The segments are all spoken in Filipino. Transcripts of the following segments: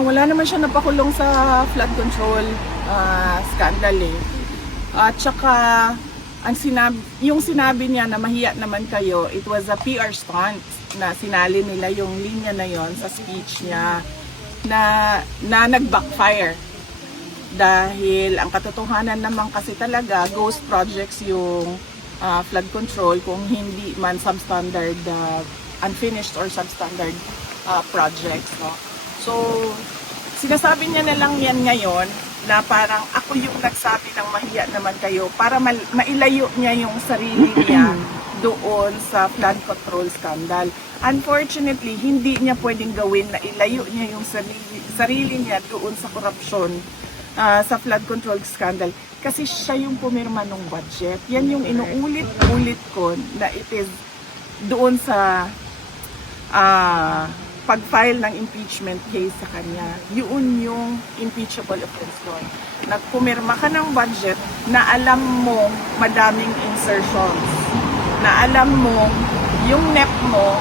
Wala naman siya napakulong sa flood control scandal eh. At saka, yung sinabi niya na mahiya naman kayo, it was a PR stunt na sinali nila yung linya na yon sa speech niya na nag-backfire. Dahil ang katotohanan naman kasi talaga, ghost projects yung flood control kung hindi man substandard, unfinished or substandard projects. No? So, sinasabi niya na lang yan ngayon na parang ako yung nagsabi ng mahiya naman kayo para mailayo niya yung sarili niya doon sa flood control scandal. Unfortunately, hindi niya pwedeng gawin na ilayo niya yung sarili niya doon sa korupsyon sa flood control scandal kasi siya yung pumirma ng budget. Yan yung inuulit-ulit ko na it is doon sa pag-file ng impeachment case sa kanya. Yun yung impeachable offense doon. Nagpumirma ka ng budget na alam mo madaming insertions. Na alam mo yung NEP mo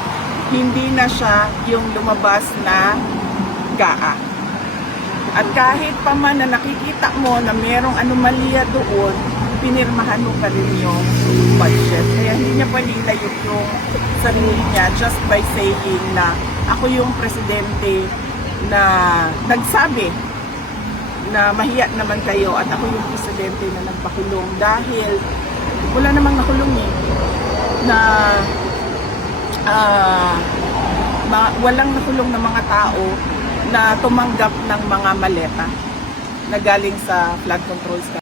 hindi na siya yung lumabas na GAA. At kahit pa man na nakikita mo na merong anomalya doon, pinirmahan mo pa rin yung budget. Kaya hindi niya pwede ilayo yung sarili niya just by saying na ako yung presidente na nagsabi na mahiya naman kayo at ako yung presidente na nagpakulong dahil wala namang nakulong eh na walang nakulong na mga tao na tumanggap ng mga maleta na galing sa flood control scandal.